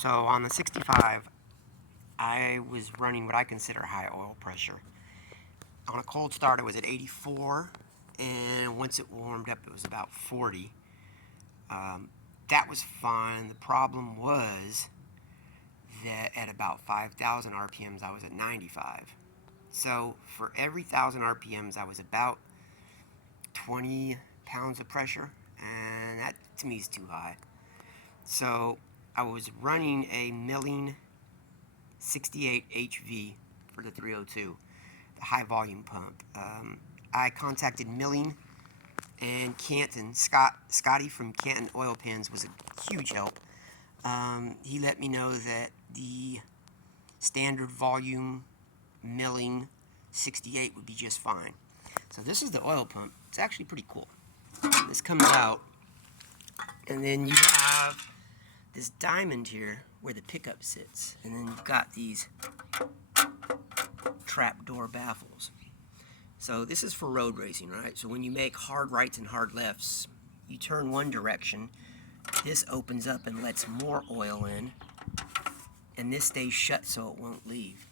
So on the 65, I was running what I consider high oil pressure. On a cold start, it was at 84, and once it warmed up, it was about 40. That was fine. The problem was that at about 5,000 RPMs, I was at 95. So for every 1,000 RPMs, I was about 20 pounds of pressure, and that to me is too high. So I was running a Milling 68 HV for the 302, the high volume pump. I contacted Milling and Canton. Scotty from Canton Oil Pens was a huge help. He let me know that the standard volume Milling 68 would be just fine. So this is the oil pump. It's actually pretty cool. This comes out, and then you have this diamond here where the pickup sits, and then you've got these trapdoor baffles. So this is for road racing, right? So when you make hard rights and hard lefts, you turn one direction, this opens up and lets more oil in, and this stays shut so it won't leave.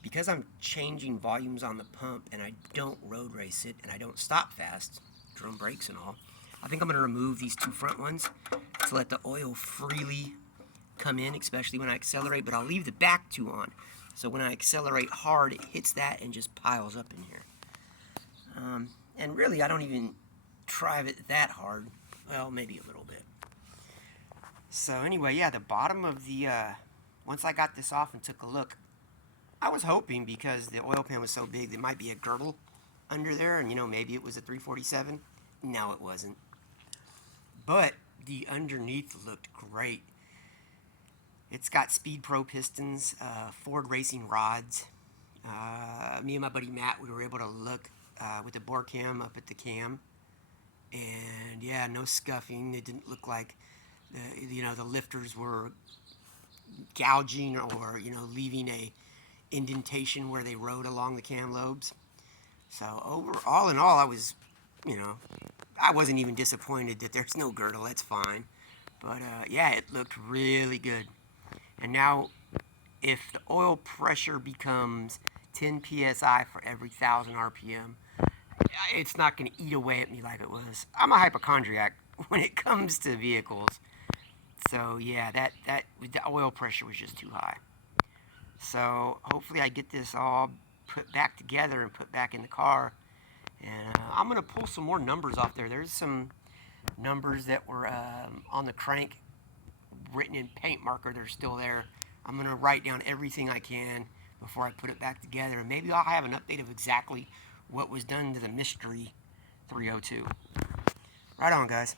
Because I'm changing volumes on the pump and I don't road race it and I don't stop fast, drum brakes and all, I think I'm going to remove these two front ones to let the oil freely come in, especially when I accelerate, but I'll leave the back two on. So when I accelerate hard, it hits that and just piles up in here. And really, I don't even drive it that hard. Well, maybe a little bit. So anyway, yeah, the bottom of the, once I got this off and took a look, I was hoping, because the oil pan was so big, there might be a girdle under there, and maybe it was a 347. No, it wasn't. But the underneath looked great. It's got Speed Pro pistons, Ford Racing rods. Me and my buddy Matt, we were able to look with the bore cam up at the cam, and yeah, no scuffing. It didn't look like the lifters were gouging or leaving a indentation where they rode along the cam lobes. So all in all, I was, I wasn't even disappointed that there's no girdle. That's fine. But yeah, it looked really good. And now, if the oil pressure becomes 10 psi for every 1,000 RPM, it's not going to eat away at me like it was. I'm a hypochondriac when it comes to vehicles. So yeah, that the oil pressure was just too high. So hopefully I get this all put back together and put back in the car. And I'm going to pull some more numbers off there. There's some numbers that were on the crank written in paint marker. They're still there. I'm going to write down everything I can before I put it back together. And maybe I'll have an update of exactly what was done to the mystery 302. Right on, guys.